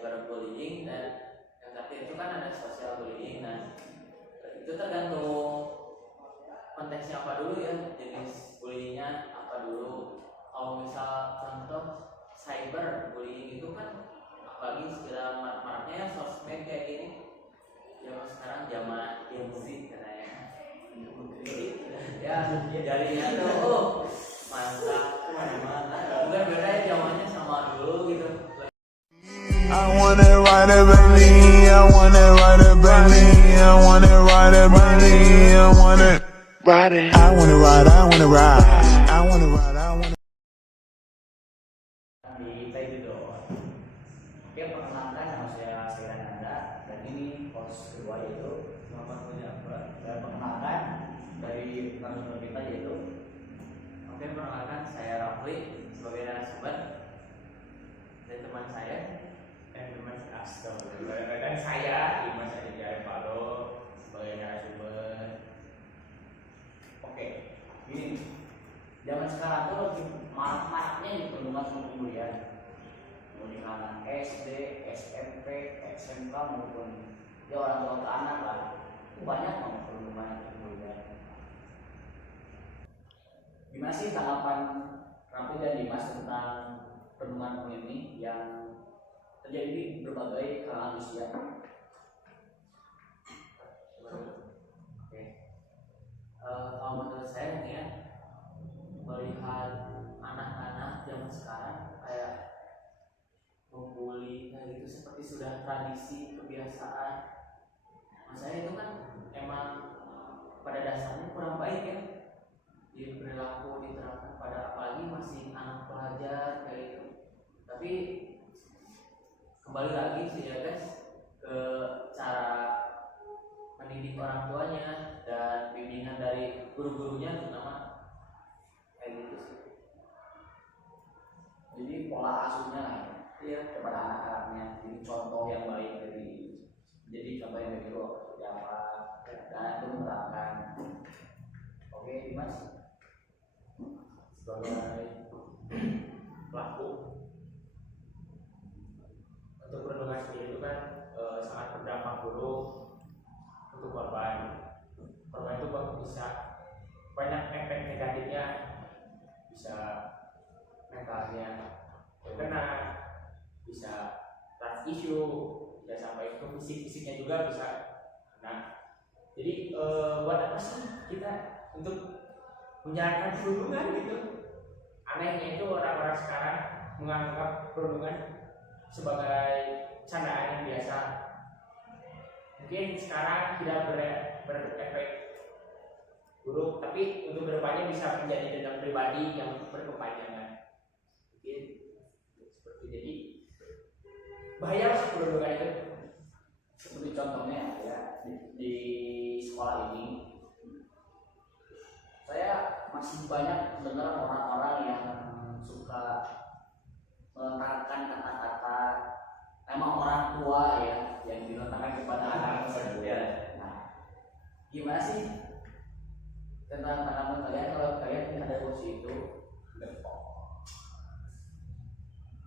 cyberbullying dan yang terakhir itu kan ada social bullying. Nah, itu tergantung konteksnya apa dulu ya, jenis bullyingnya apa dulu. Kalau misal contoh cyber bullying itu kan apalagi sekarang maraknya sosmed kayak gini, zaman sekarang zaman Gen Z katanya. Ya jaringan tuh mantap kemana-mana. Bukan beda ya zamannya sama dulu gitu. I wanna ride a Bentley, I wanna ride a Bentley, I wanna ride a Bentley, I wanna ride it. I wanna ride, I wanna ride, I wanna ride, I wanna. Di Taijudo. Oke, perkenalkan nama saya Nanda dan ini host kedua yaitu Muhammad Mujafar. dan perkenalkan dari narasumber kita yaitu Oke, perkenalkan saya Rafli sebagai narasumber dan teman saya dan saya Dimas Aditya Revalo sebagai narasumber. oke. Gini, zaman sekarang tuh lagi marak-maraknya nih perlindungan sama pembulian. Mau di kalangan SD, SMP, SMK maupun ya orang tua ke anak lah. Itu banyak banget perlindungan pembulian. Gimana sih tanggapan Raffi dan Dimas tentang perlindungan ini yang terjadi di berbagai kalangan usia? Oke. Kalau menurut saya nih ya, melihat anak-anak zaman sekarang kayak membuli kayak gitu seperti sudah tradisi kebiasaan. Saya itu kan emang pada dasarnya kurang baik ya, di perilaku diterapkan pada apalagi masih anak pelajar kayak gitu. Tapi kembali lagi sih ya guys ke cara mendidik orang tuanya dan bimbingan dari guru-gurunya terutama kayak gitu sih. Jadi pola asuhnya lah ya kepada anak-anaknya, jadi contoh yang baik dari jadi contoh yang baik itu seperti apa dan itu menerapkan. Oke, Dimas Sebagai pelaku untuk perlindungan sendiri itu kan sangat berdampak buruk untuk korban. Korban itu bisa banyak efek negatifnya, bisa mentalnya terkena, bisa trust issue, bisa sampai ke fisiknya juga bisa. Nah, jadi buat apa sih kita untuk menjalankan perundungan gitu? Anehnya itu orang-orang sekarang menganggap perundungan sebagai candaan yang biasa. Mungkin sekarang tidak berefek buruk, tapi untuk kedepannya bisa menjadi dendam pribadi yang berkepanjangan. Mungkin seperti jadi bahaya perundungan itu. seperti contohnya ya di sekolah ini saya masih banyak dengar orang-orang yang suka melontarkan kata-kata emang orang tua ya yang dilontarkan kepada anak ya. Nah, gimana sih tentang tanggapan kalian kalau kalian ada posisi itu?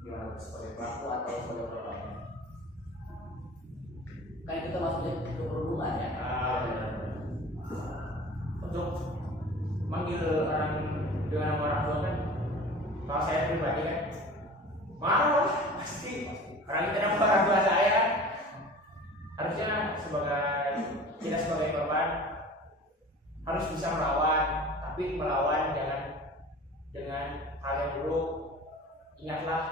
Gimana sebagai pelaku atau sebagai korban? Kan kita maksudnya itu perhubungan ya. Untuk manggil orang dengan nama orang tua kan, kalau saya pribadi kan marah pasti orang itu nama orang tua saya. Harusnya kita sebagai korban harus bisa melawan, tapi melawan jangan dengan hal yang buruk. Ingatlah,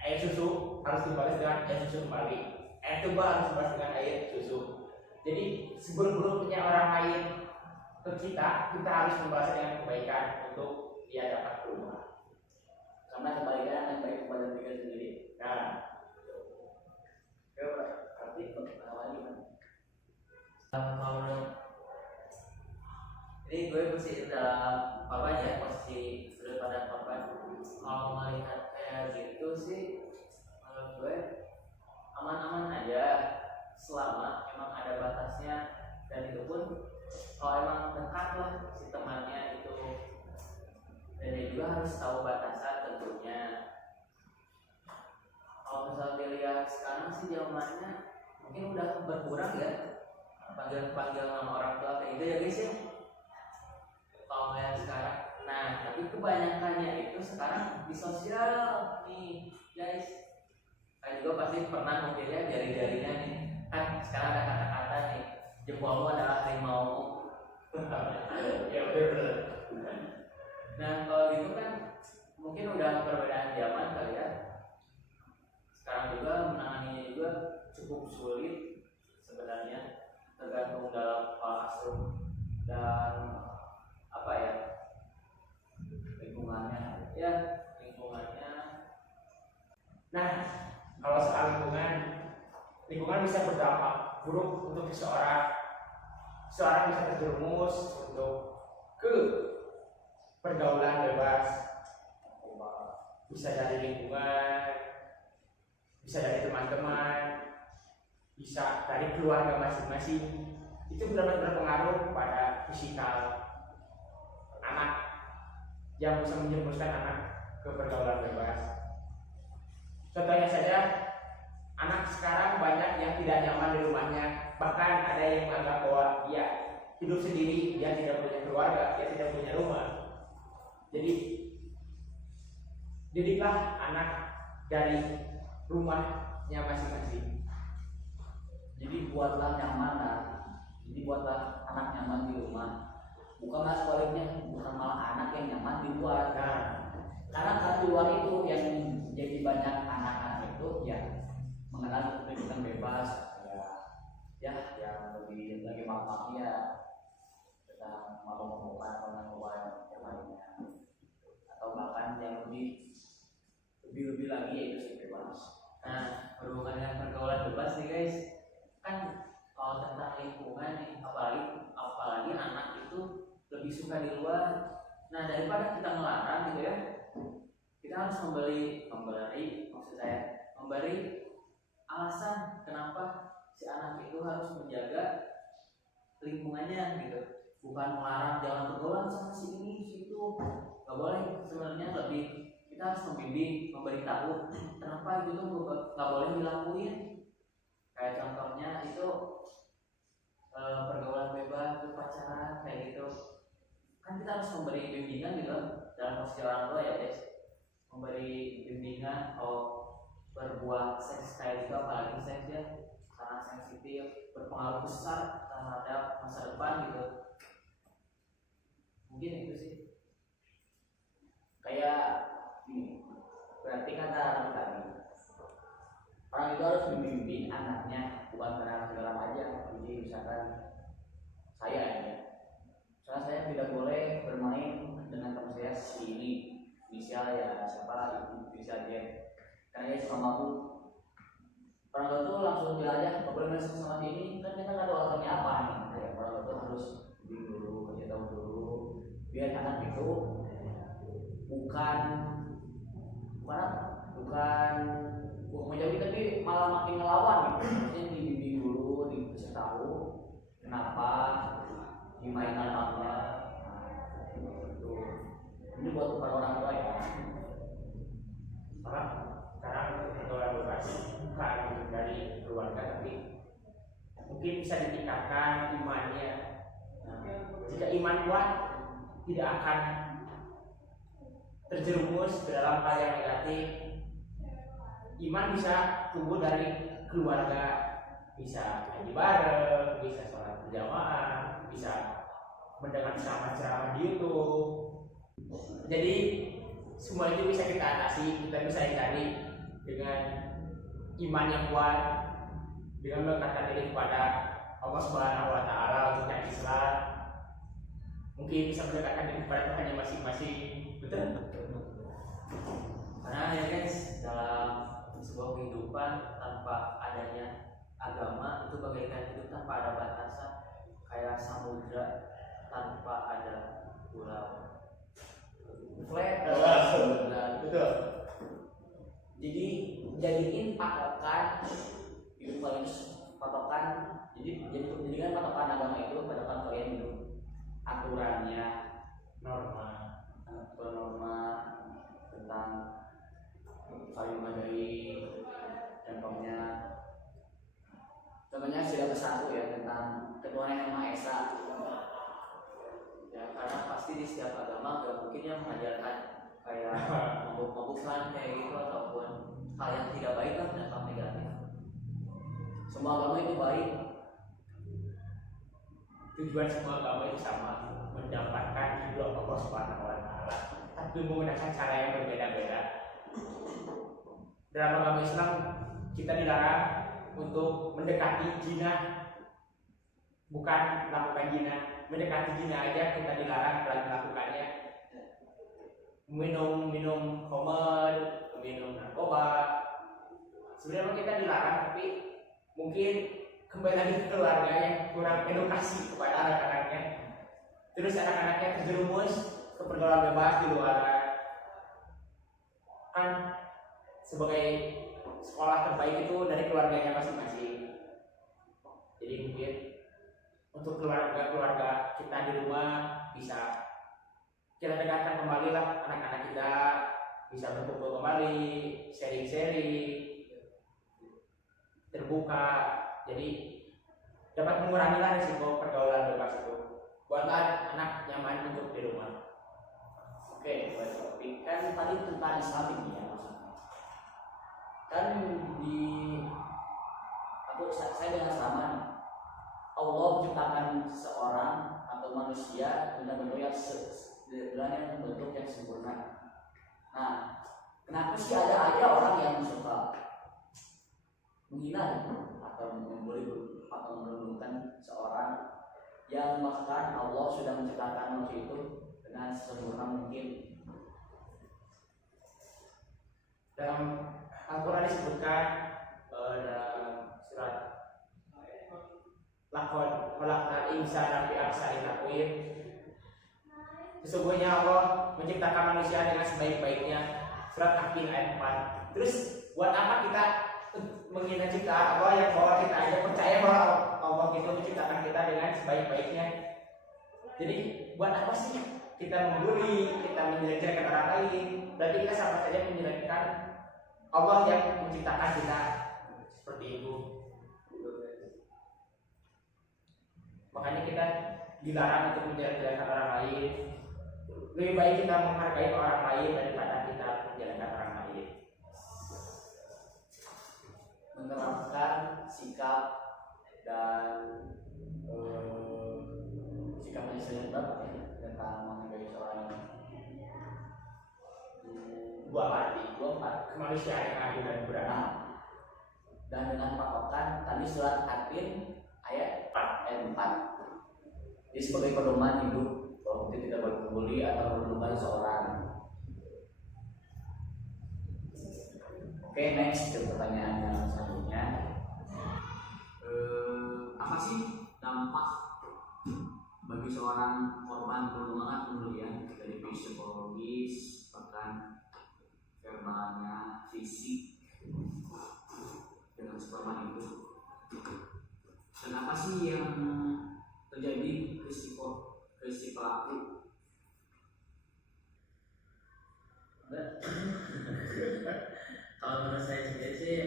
air susu harus dibalas dengan air susu kembali, air tuba harus dibalas dengan air susu. Jadi seburuk-buruknya orang lain ke kita harus membalas dengan kebaikan untuk dia dapat berubah. Karena kebaikan akan baik kepada diri sendiri. Nah, Berarti awalnya gimana? Jadi gue masih dalam korban ya, posisi sudut pada korban. Kalau melihat kayak gitu sih, menurut gue aman-aman aja selama emang ada batasnya, dan itu pun kalau emang dekat lah si temannya itu, dan dia juga harus tahu batasan tentunya. Kalau misalnya dilihat yang sekarang sih zamannya mungkin udah berkurang ya, panggil nama orang tua kayak gitu ya guys ya, kalau yang sekarang. Nah tapi kebanyakannya itu sekarang di sosial nih guys. Kalian juga pasti pernah mungkin ya jari-jarinya nih, kan sekarang ada kata-kata nih, jempolmu adalah harimau. Ya bener. Nah kalau gitu kan mungkin udah perbedaan zaman kali ya. Sekarang juga menanganinya juga cukup sulit sebenarnya, tergantung dalam pola asuh dan apa ya, lingkungannya ya, lingkungannya. Nah, kalau soal lingkungan bisa berdampak buruk untuk seseorang bisa terjerumus untuk ke pergaulan bebas, bisa dari lingkungan, bisa dari teman-teman, bisa dari keluarga masing-masing. Itu benar-benar berpengaruh pada fisikal anak, yang bisa menjerumuskan anak ke pergaulan bebas. Contohnya saja, anak sekarang banyak yang tidak nyaman di rumahnya, bahkan ada yang menganggap bahwa dia hidup sendiri, dia tidak punya keluarga, dia tidak punya rumah. Jadi didiklah anak dari rumahnya masing-masing. Jadi buatlah nyaman lah. Jadi buatlah anak nyaman di rumah. Bukan malah sebaliknya, bukan malah anak yang nyaman di luar. Nah, Karena kan di luar itu yang jadi banyak anak-anak itu ya mengenal pendidikan bebas, ya yang lebih lagi maaf-maafnya tentang malu-malukan pengetahuan yang lainnya, atau bahkan yang lebih lagi yaitu si bebas. Nah berhubungan dengan pergaulan bebas nih guys, kan kalau tentang lingkungan nih, apalagi anak itu lebih suka di luar. Nah daripada kita melarang gitu ya, kita harus memberi alasan kenapa si anak itu harus menjaga lingkungannya gitu, bukan melarang jangan bergaul sama si ini si itu, nggak boleh. Sebenarnya lebih kita harus membimbing, memberitahu kenapa itu tuh nggak boleh dilakuin. Kayak contohnya itu pergaulan bebas, berpacaran kayak gitu, kan kita harus memberi bimbingan gitu dalam posisi orang tua ya guys, memberi bimbingan kalau berbuat seks kayak gitu, apalagi seks ya sangat sensitif, berpengaruh besar terhadap masa depan gitu. Mungkin itu sih. Kayak ini, berarti kata anak tadi, orang itu harus membimbing anaknya, bukan karena segala aja. Jadi misalkan saya ya, soalnya saya tidak boleh bermain dengan teman saya si ini, inisial ya siapa, inisial J, karena dia suka mabuk. Orang tua tuh langsung bilang aja, nggak boleh main sama ini, kan kita nggak tahu alasannya apa nih. Ya, orang tua tuh harus bimbing dulu, kasih tahu dulu, biar anak itu bukan menjauhi tapi malah makin ngelawan gitu. Maksudnya dibimbing dulu, dikasih tahu kenapa dimainkan anaknya. Itu ini buat para orang tua ya. sekarang pergaulan bebas bukan dari keluarga, tapi mungkin bisa ditingkatkan imannya. Jika iman kuat, tidak akan terjerumus ke dalam hal yang negatif. Iman bisa tumbuh dari keluarga, bisa ngaji bareng, bisa sholat berjamaah, bisa mendengar ceramah-ceramah di YouTube. Jadi semua itu bisa kita atasi, kita bisa cari dengan iman yang kuat, dengan mendekatkan diri kepada Allah Subhanahu wa Ta'ala untuk yang Islam. Mungkin bisa mendekatkan diri kepada Tuhan masing-masing. Betul? Karena ya guys, dalam sebuah kehidupan tanpa adanya agama itu bagaikan hidup tanpa ada batasan, kayak samudra tanpa ada pulau. Flat Betul. jadi jadiin patokan hidup kalian, patokan jadikan patokan agama itu patokan kalian hidup, aturannya, norma tentang saling menghargai, contohnya semua agama itu baik. Tujuan semua agama itu sama, mendapatkan ridho Allah Subhanahu wa taala, tapi menggunakan cara yang berbeda-beda. Dalam agama Islam kita dilarang untuk mendekati zina, bukan melakukan zina. Mendekati zina aja kita dilarang melakukannya. Minum khamr, minum narkoba. Sebenarnya kita dilarang, tapi mungkin kembali lagi ke keluarga yang kurang edukasi kepada anak-anaknya. Terus anak-anaknya terjerumus ke pergaulan bebas di luar. Kan sebagai sekolah terbaik itu dari keluarganya masing-masing. Jadi mungkin untuk keluarga kita di rumah bisa kita dekatkan kembali lah anak-anak kita, bisa berkumpul kembali, sharing-sharing, terbuka. Jadi dapat mengurangi lah risiko pergaulan bebas itu. Buatlah anak nyaman untuk di rumah. Oke, baik topik kan tadi tentang Islam ini ya maksudnya. Kan saya dengan sama nih. Allah menciptakan seorang atau manusia dengan bentuk yang sempurna. Nah, kenapa sih ada aja orang yang suka menghina atau membuli atau merendahkan seorang yang bahkan Allah sudah menciptakan manusia itu dengan sempurna mungkin. Dalam Al-Quran disebutkan dalam surat Laqad khalaqnal insana fi ahsani taqwim. Sesungguhnya Allah menciptakan manusia dengan sebaik-baiknya. Surat Kahfi ayat 4. Terus buat apa kita menghina ciptaan Allah yang bahwa kita aja percaya bahwa Allah itu menciptakan kita dengan sebaik-baiknya? Jadi buat apa sih kita membuli, kita menjelek-jelekan orang lain? Berarti kita sama saja menjelekkan Allah yang menciptakan kita seperti itu. Makanya kita dilarang untuk menjelek-jelekan orang lain. Lebih baik kita menghargai orang lain daripada kita menjelekkan orang lain. Menerapkan sikap dan sikap yang seimbang tentang menghargai seorang Dua kemanusiaan yang adil dan beradab. Dan dengan patokan tadi surat At-Tin ayat 4. Jadi sebagai pedoman hidup bahwa kita tidak boleh membuli atau merendahkan seorang. Oke, next ke pertanyaan yang selanjutnya. Apa sih dampak bagi seorang korban perundungan pembulian dari psikologis bahkan verbalnya, fisik dengan si korban itu? Dan apa sih yang terjadi ke si pelaku? Kalau menurut saya sendiri sih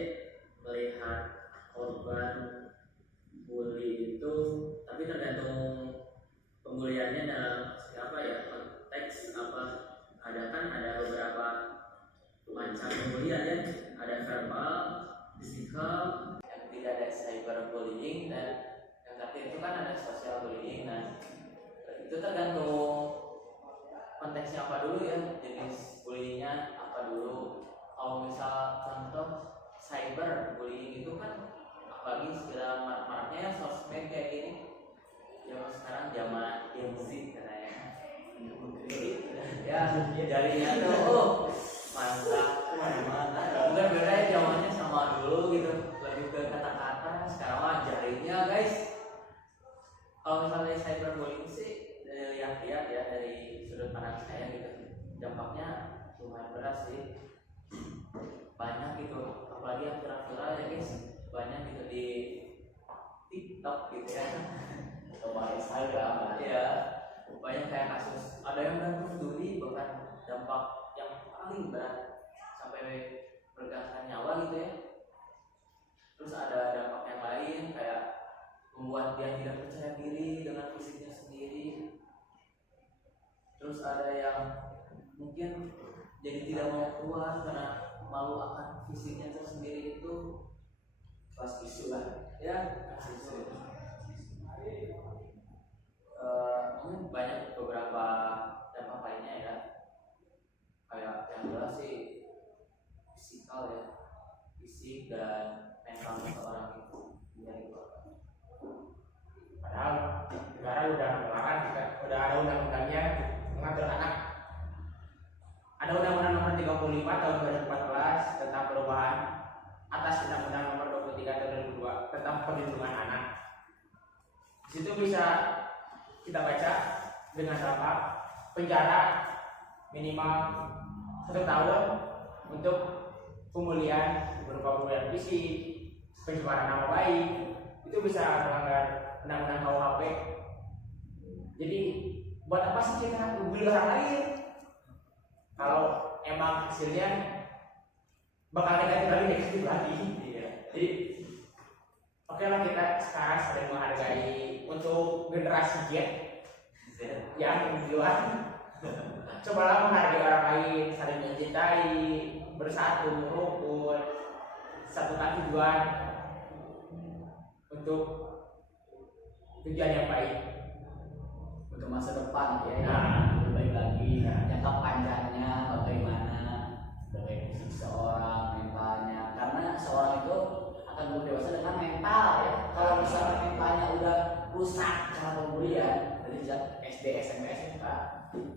melihat korban bully itu, tapi tergantung pembuliannya dalam apa ya, konteks apa. Ada beberapa macam pembulian ya, ada verbal, fisikal, yang tidak ada cyberbullying, dan yang terakhir itu kan ada social bullying. Nah, itu tergantung konteksnya apa dulu ya, jenis bullyingnya apa dulu. Kalau misal contoh cyberbullying itu kan apalagi segala marak-maraknya ya sosmed kayak gini. Zaman sekarang zaman Gen Z katanya. Ya, jarinya tuh mantap kemana-mana. Bukan beda ya zamannya sama dulu gitu. Lebih ke kata-kata, sekarang mah jarinya guys. Kalau misalnya cyberbullying sih lihat-lihat ya dari sudut pandang saya gitu, dampaknya lumayan berat sih. Banyak gitu, apalagi yang viral-viral ya guys, banyak gitu di TikTok gitu ya, Atau Instagram ya banyak kayak kasus ada yang gantung diri, bahkan dampak yang paling berat sampai bergantung nyawa gitu ya. Terus ada dampak yang lain kayak membuat dia tidak percaya diri dengan fisiknya sendiri. Terus ada yang mungkin jadi tidak mau keluar karena malu akan fisiknya tersendiri itu. trust issue lah. Ya fisik dan mental seseorang itu menjadi korban. Padahal negara udah melarang, udah ada undang-undangnya mengatur anak. Ada Undang-Undang Nomor 35 Tahun 2014 tentang perubahan atas Undang-Undang Nomor 23 Tahun 2002 tentang perlindungan anak. Di situ bisa kita baca dengan lengkap penjara minimal 1 tahun untuk pemulihan berupa pemulihan fisik, pencemaran nama baik, itu bisa melanggar Undang-Undang KUHP. Jadi buat apa sih kita membuli orang lain kalau emang hasilnya bakal negatif lagi. Jadi oke lah, kita sekarang saling menghargai untuk generasi Z yang duluan. Cobalah menghargai orang lain, saling mencintai, bersatu, rukun, satukan tujuan untuk tujuan yang baik untuk masa depan ya. Nah, lebih baik lagi. Jangka panjangnya bagaimana, bagaimana fisik seorang, mentalnya. Karena seorang itu akan berdewasa dengan mental ya. Kalau misalnya mentalnya udah rusak cara pembulian dari sejak SD, SMP, SMA,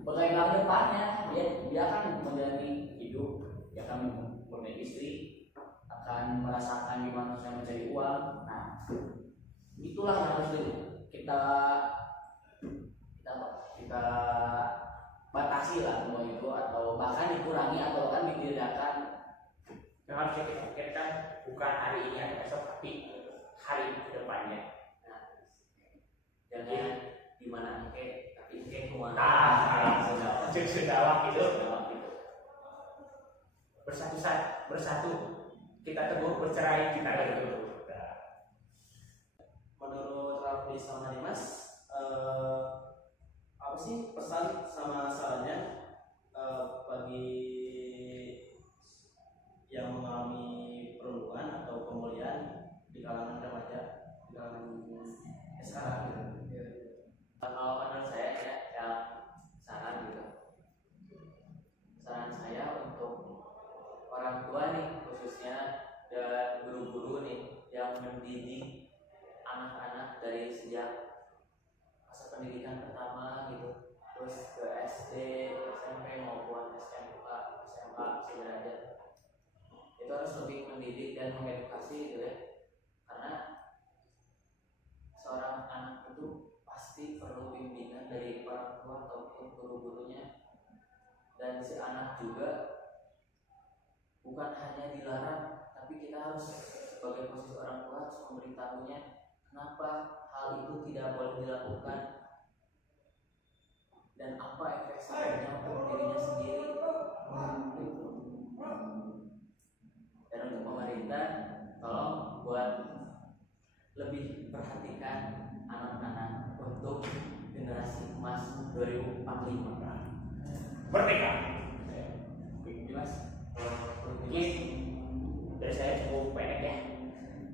bagaimana depannya dia akan menjalani hidup, dia akan mempunyai istri, akan merasakan gimana saya mencari uang. Nah, itulah yang harus kita batasi lah semua itu, atau bahkan dikurangi atau bahkan ditiadakan. yang harus kita pikirkan bukan hari ini atau besok, tapi hari ke depannya. Nah, jangan di mana tapi kemana. Sudah itu bersatu kita teguh, bercerai kita teguh. Menurut Raffi sama Dimas, apa sih pesan sama sarannya bagi yang mengalami perempuan atau pemulihan di kalangan remaja, di kalangan sekarang gitu? Kalau menurut saya ya, yang saran gitu, saran saya untuk orang tua nih khususnya dan guru-guru nih yang mendidik anak-anak dari sejak masa pendidikan pertama gitu, terus ke SD, SMP maupun SMA, sederajat, itu harus lebih mendidik dan mengedukasi gitu ya, karena seorang anak itu pasti perlu bimbingan dari orang tua ataupun guru-gurunya, dan si anak juga bukan hanya dilarang, tapi kita harus sebagai posisi orang tua harus memberitahunya kenapa hal itu tidak boleh dilakukan dan apa efek sampingnya untuk dirinya sendiri. Dan untuk pemerintah, tolong buat lebih perhatikan anak-anak untuk generasi emas 2045. Merdeka. Dimas, Mungkin dari saya cukup pendek ya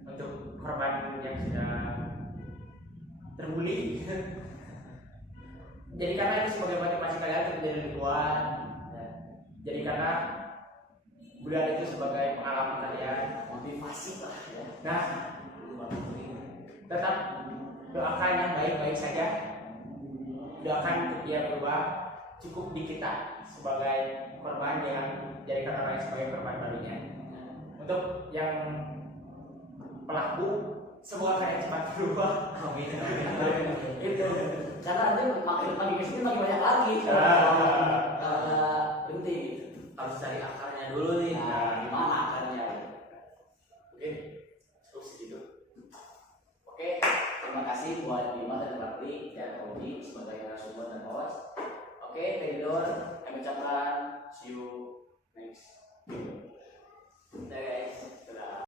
untuk korban yang sudah terbuli. Jadi karena itu sebagai motivasi kalian untuk menjadi lebih kuat. Jadi karena bulan itu sebagai pengalaman kalian, Motivasi lah ya. nah tetap doakan yang baik-baik saja, doakan untuk dia berubah. Cukup di kita sebagai korban yang jadikan orang lain sebagai korban barunya. Untuk yang pelaku, semoga kalian cepat berubah. amin. Gitu. Karena nanti makin kesini makin banyak lagi. Berhenti. Harus cari akarnya dulu nih. Nah, gimana akarnya? Oke, cukup segitu. Oke, terima kasih buat Bima dan Bakti dan Robi sebagai narasumber dan host. Oke, Tedor, kami ucapkan see you